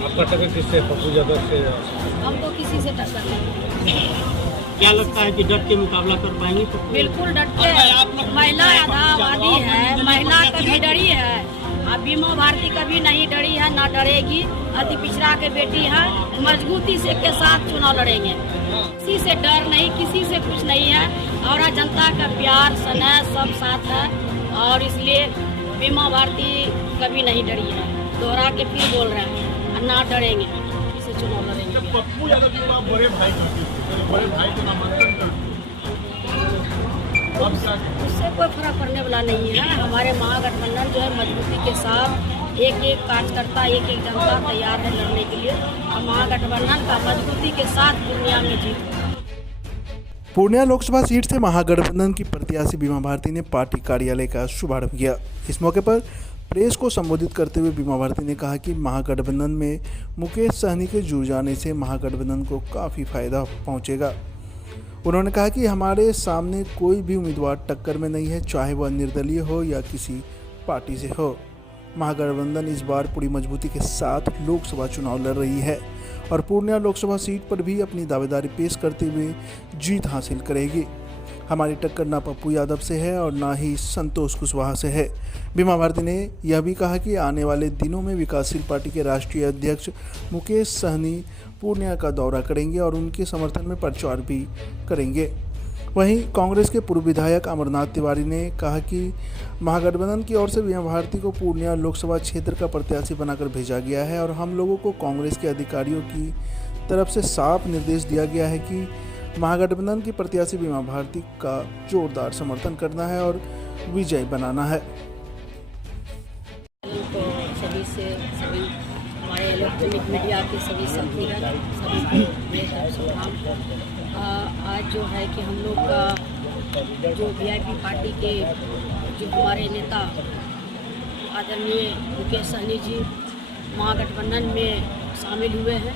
आपका टक्कर किससे, पप्पू यादव से? हम तो किसी से टक्कर नहीं। क्या लगता है कि डट के मुकाबला कर पाएंगे? बिल्कुल डट के। महिला आबादी है, महिला कभी डरी है, अब बीमा भारती कभी नहीं डरी है, ना डरेगी। अति पिछड़ा के बेटी है, मजबूती से के साथ चुनाव लड़ेंगे। किसी से डर नहीं, किसी से कुछ नहीं है, और जनता का प्यार स्नेह सब साथ है, और इसलिए बीमा भारती कभी नहीं डरी है। दोहरा के फिर बोल रहे हैं, ना डरेंगे, इसे चुनाव लड़ेंगे। पप्पू यादव जी को आप बड़े भाई करते थे, बड़े भाई को नामांकन करते, अब क्या करें? उससे कोई फर्क पड़ने वाला नहीं है। हमारे महागठबंधन जो है मजबूती के साथ एक एक कार्यकर्ता, एक एक जनता तैयार है लड़ने के लिए। हम महागठबंधन का मजबूती के साथ पूर्णिया में जीत। पूर्णिया लोकसभा सीट से महागठबंधन की प्रत्याशी बीमा भारती ने पार्टी कार्यालय का शुभारंभ किया। इस मौके पर प्रेस को संबोधित करते हुए बीमा भारती ने कहा कि महागठबंधन में मुकेश सहनी के जुड़ जाने से महागठबंधन को काफ़ी फायदा पहुंचेगा। उन्होंने कहा कि हमारे सामने कोई भी उम्मीदवार टक्कर में नहीं है, चाहे वह निर्दलीय हो या किसी पार्टी से हो। महागठबंधन इस बार पूरी मजबूती के साथ लोकसभा चुनाव लड़ रही है और पूर्णिया लोकसभा सीट पर भी अपनी दावेदारी पेश करते हुए जीत हासिल करेगी। हमारी टक्कर ना पप्पू यादव से है और ना ही संतोष कुशवाहा से है। बीमा भारती ने यह भी कहा कि आने वाले दिनों में विकासशील पार्टी के राष्ट्रीय अध्यक्ष मुकेश सहनी पूर्णिया का दौरा करेंगे और उनके समर्थन में प्रचार भी करेंगे। वहीं कांग्रेस के पूर्व विधायक अमरनाथ तिवारी ने कहा कि महागठबंधन की ओर से बीमा भारती को पूर्णिया लोकसभा क्षेत्र का प्रत्याशी बनाकर भेजा गया है और हम लोगों को कांग्रेस के अधिकारियों की तरफ से साफ निर्देश दिया गया है कि महागठबंधन की प्रत्याशी बीमा भारती का जोरदार समर्थन करना है और विजय बनाना है। तो सभी से सभी हमारे इलेक्ट्रॉनिक मीडिया के सभी साथीगण सभी को मेरा शुभकामनाएं। आज जो है कि हम लोग का जो वीआईपी पार्टी के जो हमारे नेता आदरणीय मुकेश सहनी जी महागठबंधन में शामिल हुए हैं।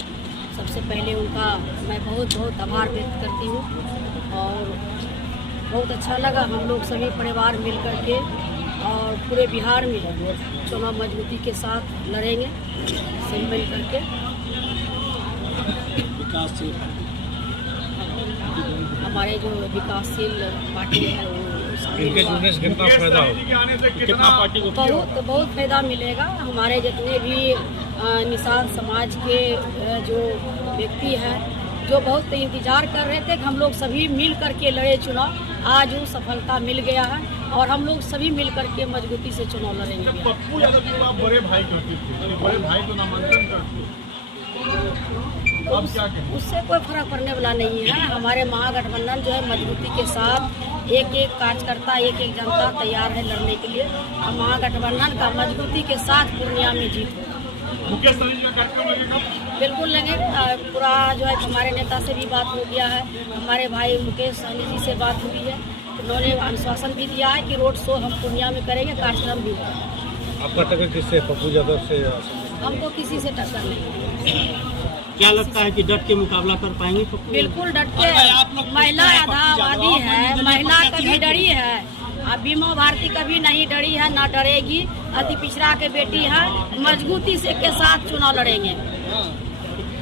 सबसे पहले उनका मैं बहुत बहुत आभार व्यक्त करती हूँ और बहुत अच्छा लगा हम लोग सभी परिवार मिल कर के और पूरे बिहार में चुनाव मजबूती के साथ लड़ेंगे सब मिल करके। विकासशील हमारे जो विकासशील पार्टी है इनके जुड़ने से कितना फायदा होगा? कितना पार्टी को बहुत फायदा मिलेगा। हमारे जितने भी निषाद समाज के जो व्यक्ति हैं जो बहुत इंतजार कर रहे थे कि हम लोग सभी मिल करके लड़े चुनाव, आज वो सफलता मिल गया है और हम लोग सभी मिल करके मजबूती से चुनाव लड़ेंगे। पप्पू यादव जी को आप बड़े भाई करते थे, बड़े भाई को नामांकन करते, अब क्या करें? उससे कोई फर्क पड़ने वाला नहीं है। हमारे महागठबंधन जो है मजबूती के साथ एक एक कार्यकर्ता, एक एक जनता तैयार है लड़ने के लिए। हम महागठबंधन का मजबूती के साथ पूर्णिया में जीत होगा। मुकेश सहनी जी का कार्यक्रम लगेगा? बिल्कुल लगे। पूरा जो है हमारे नेता से भी बात हो गया है, हमारे भाई मुकेश सहनी जी से बात हुई है। उन्होंने आश्वासन भी दिया है कि रोड शो हम पूर्णिया में करेंगे, कार्यक्रम भी होगा। आपका टक्कर किससे, पप्पू यादव से? हम तो किसी से टक्कर नहीं। क्या लगता है कि डट के मुकाबला कर पाएंगे? बिल्कुल डट के। महिला आबादी है, महिला कभी डरी है, अब बीमा भारती कभी नहीं डरी है, ना डरेगी। अति पिछड़ा के बेटी है, मजबूती से के साथ चुनाव लड़ेंगे।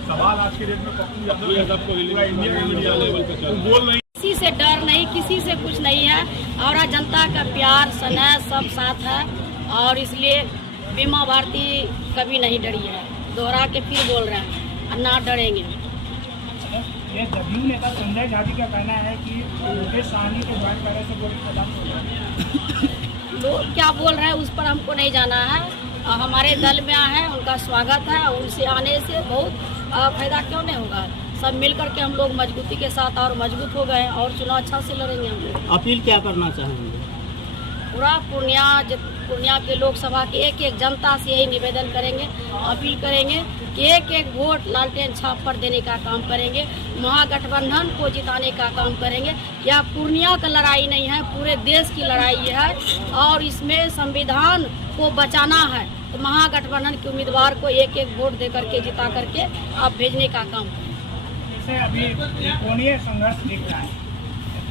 सवाल आज के डेट में पप्पू यादव को पूरा इंडिया मीडिया लेवल पे चल बोल रही। किसी से डर नहीं, किसी से कुछ नहीं है, और जनता का प्यार स्नेह सब साथ है, और इसलिए बीमा भारती कभी नहीं डरी है। दोहरा के फिर बोल रहे हैं, ना डरेंगे। ये जदयू नेता संजय झा जी का कहना है कि मुकेश सहनी को ज्वाइन करने से कोई फायदा नहीं होगा। लोग क्या बोल रहे हैं उस पर हमको नहीं जाना है। हमारे दल में आए, उनका स्वागत है, उनसे आने से बहुत फायदा क्यों नहीं होगा। सब मिल करके हम लोग मजबूती के साथ और मजबूत हो गए और चुनाव अच्छा से लड़ेंगे हम लोग। अपील क्या करना चाहेंगे? पूरा पूर्णिया के लोकसभा के एक एक जनता से यही निवेदन करेंगे, अपील करेंगे कि एक एक वोट लालटेन छाप पर देने का काम करेंगे, महागठबंधन को जिताने का काम करेंगे। यह पूर्णिया का लड़ाई नहीं है, पूरे देश की लड़ाई है और इसमें संविधान को बचाना है। तो महागठबंधन के उम्मीदवार को एक एक वोट दे करके जिता करके आप भेजने का काम करें। जैसे अभी कोणीय संघर्ष दिख रहा है,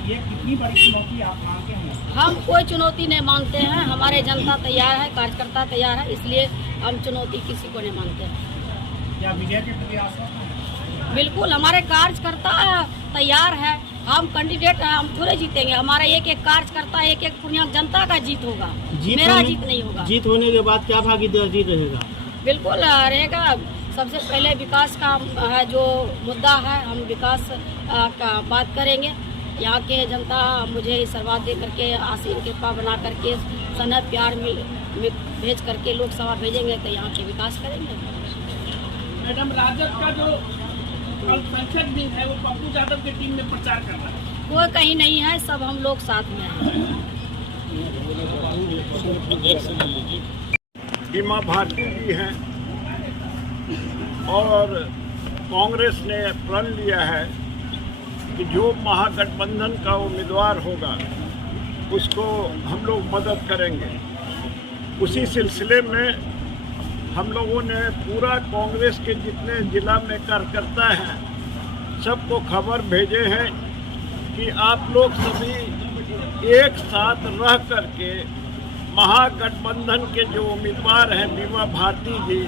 ये कितनी बड़ी चुनौती आप मानते हैं? हम कोई चुनौती नहीं मानते हैं, हमारे जनता तैयार है, कार्यकर्ता तैयार है, इसलिए हम चुनौती किसी को नहीं मानते हैं। क्या क्या विजय के प्रति आश्वस्त हैं? बिल्कुल, हमारे कार्यकर्ता तैयार है। हम कैंडिडेट हैं, हम थोड़े जीतेंगे। हमारा एक एक कार्यकर्ता, एक एक पूर्णिया जनता का जीत होगा, मेरा जीत नहीं होगा। जीत होने के बाद क्या भागीदारी रहेगा? बिल्कुल रहेगा। सबसे पहले विकास का है जो मुद्दा है, हम विकास का बात करेंगे। यहाँ के जनता मुझे आशीर्वाद दे करके, आशीन कृपा बना करके, सनत प्यार भेज करके लोकसभा भेजेंगे तो यहाँ के विकास करेंगे। मैडम, राजद का जो अल्पसंख्यक भी है वो पप्पू यादव की टीम में प्रचार कर रहा है। कोई कहीं नहीं है, सब हम लोग साथ में हैं। बीमा भारती जी हैं और कांग्रेस ने प्रण लिया है कि जो महागठबंधन का उम्मीदवार होगा उसको हम लोग मदद करेंगे। उसी सिलसिले में हम लोगों ने पूरा कांग्रेस के जितने जिला में कार्यकर्ता हैं सबको खबर भेजे हैं कि आप लोग सभी एक साथ रह करके महागठबंधन के जो उम्मीदवार हैं बीमा भारती जी,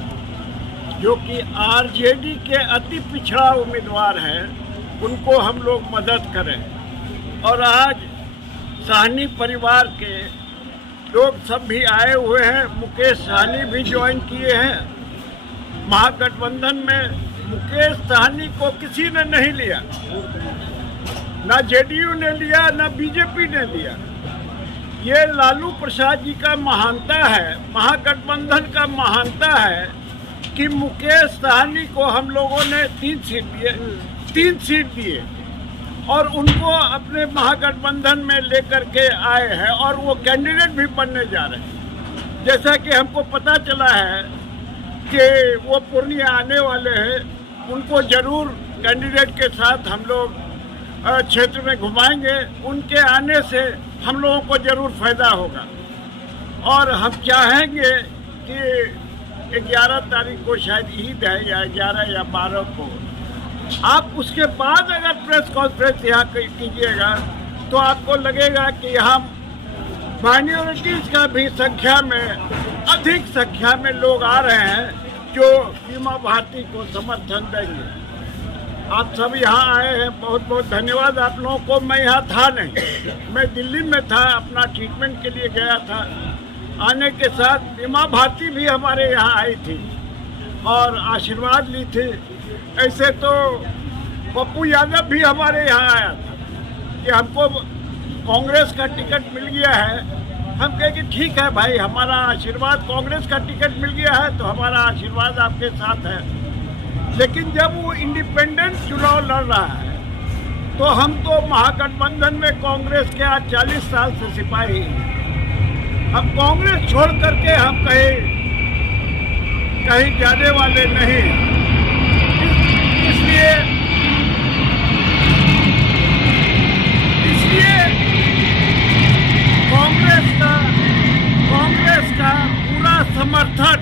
जो कि आरजेडी के अति पिछड़ा उम्मीदवार हैं, उनको हम लोग मदद करें। और आज साहनी परिवार के लोग सब भी आए हुए हैं। मुकेश सहनी भी ज्वाइन किए हैं महागठबंधन में। मुकेश सहनी को किसी ने नहीं लिया, ना जेडीयू ने लिया, ना बीजेपी ने लिया। ये लालू प्रसाद जी का महानता है, महागठबंधन का महानता है कि मुकेश सहनी को हम लोगों ने 3 सीट दिए और उनको अपने महागठबंधन में लेकर के आए हैं और वो कैंडिडेट भी बनने जा रहे हैं। जैसा कि हमको पता चला है कि वो पूर्णिया आने वाले हैं, उनको जरूर कैंडिडेट के साथ हम लोग क्षेत्र में घुमाएंगे। उनके आने से हम लोगों को जरूर फायदा होगा और हम चाहेंगे कि 11 तारीख को शायद ईद है या 11 या 12 को आप उसके बाद अगर प्रेस कॉन्फ्रेंस यहाँ कीजिएगा तो आपको लगेगा कि हम माइनॉरिटीज का भी संख्या में अधिक संख्या में लोग आ रहे हैं जो बीमा भारती को समर्थन देंगे। आप सब यहाँ आए हैं, बहुत बहुत धन्यवाद आप लोगों को। मैं यहाँ था नहीं, मैं दिल्ली में था, अपना ट्रीटमेंट के लिए गया था। आने के साथ बीमा भारती भी हमारे यहाँ आई थी और आशीर्वाद ली थी। ऐसे तो पप्पू यादव भी हमारे यहाँ आया था कि हमको कांग्रेस का टिकट मिल गया है। हम कहे कि ठीक है भाई, हमारा आशीर्वाद, कांग्रेस का टिकट मिल गया है तो हमारा आशीर्वाद आपके साथ है। लेकिन जब वो इंडिपेंडेंट चुनाव लड़ रहा है तो हम तो महागठबंधन में कांग्रेस के आज 40 साल से सिपाही, हम कांग्रेस छोड़ करके हम कहीं जाने वाले नहीं। इसलिए कांग्रेस का पूरा समर्थन,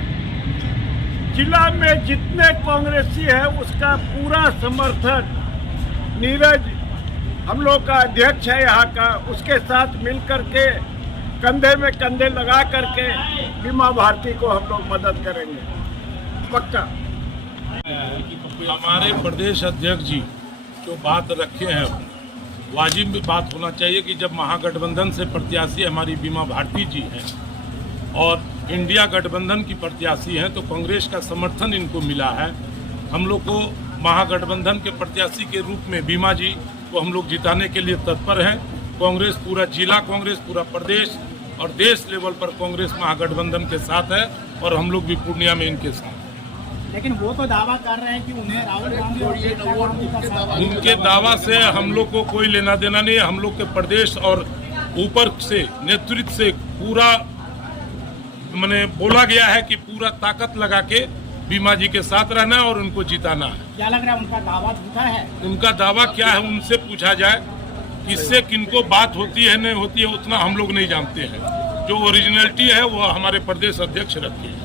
जिला में जितने कांग्रेसी है उसका पूरा समर्थन, नीरज हम लोग का अध्यक्ष है यहाँ का, उसके साथ मिल करके कंधे में कंधे लगा करके बीमा भारती को हम लोग मदद करेंगे पक्का। हमारे प्रदेश अध्यक्ष जी जो बात रखे हैं वाजिब बात होना चाहिए कि जब महागठबंधन से प्रत्याशी हमारी बीमा भारती जी हैं और इंडिया गठबंधन की प्रत्याशी हैं तो कांग्रेस का समर्थन इनको मिला है। हम लोग को महागठबंधन के प्रत्याशी के रूप में बीमा जी को हम लोग जिताने के लिए तत्पर हैं। कांग्रेस पूरा जिला, कांग्रेस पूरा प्रदेश और देश लेवल पर कांग्रेस महागठबंधन के साथ है और हम लोग भी पूर्णिया में इनके साथ। लेकिन वो तो दावा कर रहे हैं कि उन्हें राहुल गांधी और प्रियंका गांधी का साथ, उनके दावा से हम लोग को कोई लेना देना नहीं है। हम लोग के प्रदेश और ऊपर से नेतृत्व से पूरा मैंने बोला गया है कि पूरा ताकत लगा के बीमा जी के साथ रहना है और उनको जिताना है। क्या लग रहा है उनका दावा झूठा है? उनका दावा क्या है उनसे पूछा जाए, इससे किनको बात होती है नहीं होती है उतना हम लोग नहीं जानते हैं। जो ओरिजिनलिटी है वो हमारे प्रदेश अध्यक्ष रखते हैं।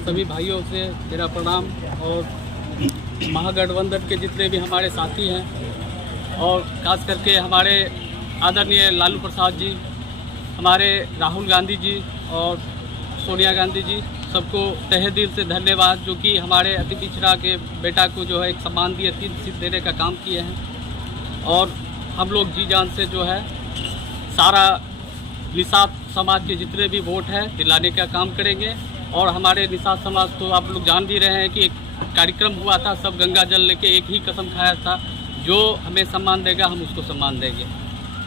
सभी भाइयों से मेरा प्रणाम और महागठबंधन के जितने भी हमारे साथी हैं और खास करके हमारे आदरणीय लालू प्रसाद जी, हमारे राहुल गांधी जी और सोनिया गांधी जी, सबको तहे दिल से धन्यवाद, जो कि हमारे अति पिछड़ा के बेटा को जो है एक सम्मान दिए 3 सीट देने का काम किए हैं। और हम लोग जी जान से जो है सारा निषाद समाज के जितने भी वोट हैं दिलाने का काम करेंगे। और हमारे निषाद समाज तो आप लोग जान भी रहे हैं कि एक कार्यक्रम हुआ था, सब गंगा जल लेके एक ही कसम खाया था, जो हमें सम्मान देगा हम उसको सम्मान देंगे।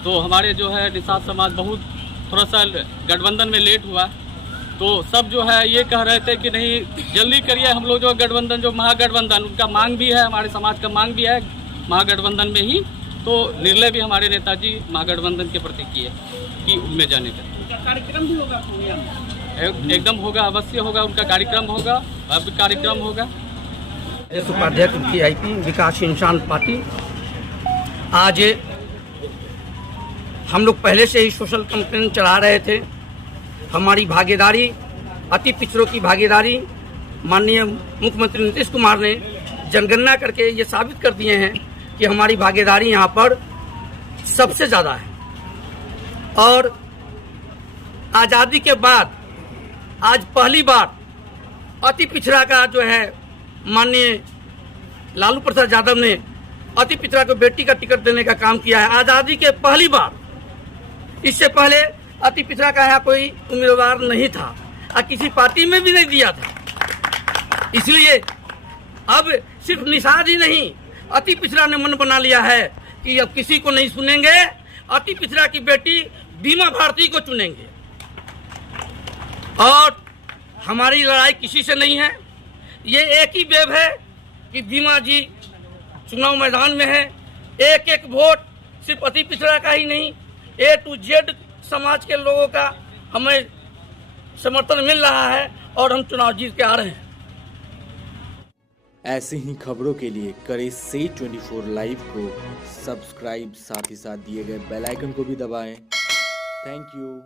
तो हमारे जो है निषाद समाज बहुत थोड़ा सा गठबंधन में लेट हुआ, तो सब जो है ये कह रहे थे कि नहीं जल्दी करिए, हम लोग जो गठबंधन जो महागठबंधन उनका मांग भी है, हमारे समाज का मांग भी है महागठबंधन में ही, तो निर्णय भी हमारे नेताजी महागठबंधन के प्रति किए कि उनमें जाने का कार्यक्रम भी होगा पूर्णिया में। एकदम होगा, अवश्य होगा, उनका कार्यक्रम होगा, भव्य कार्यक्रम होगा। उपाध्यक्ष VIP विकास इंसान पार्टी। आज हम लोग पहले से ही सोशल कैंपेन चला रहे थे। हमारी भागीदारी, अति पिछड़ों की भागीदारी माननीय मुख्यमंत्री नीतीश कुमार ने जनगणना करके ये साबित कर दिए हैं कि हमारी भागीदारी यहाँ पर सबसे ज़्यादा है। और आज़ादी के बाद आज पहली बार अति पिछड़ा का जो है माननीय लालू प्रसाद यादव ने अति पिछड़ा को बेटी का टिकट देने का काम किया है, आज़ादी के पहली बार। इससे पहले अति पिछड़ा का यहाँ कोई उम्मीदवार नहीं था और किसी पार्टी में भी नहीं दिया था। इसलिए अब सिर्फ निषाद ही नहीं, अति पिछड़ा ने मन बना लिया है कि अब किसी को नहीं सुनेंगे, अति पिछड़ा की बेटी बीमा भारती को चुनेंगे। और हमारी लड़ाई किसी से नहीं है, ये एक ही वेव है कि बीमा जी चुनाव मैदान में है। एक एक वोट सिर्फ अति पिछड़ा का ही नहीं, A to Z समाज के लोगों का हमें समर्थन मिल रहा है और हम चुनाव जीत के आ रहे हैं। ऐसी ही खबरों के लिए करें से 24 लाइव को सब्सक्राइब, साथ ही साथ दिए गए बेल आइकन को भी दबाएं। Thank you.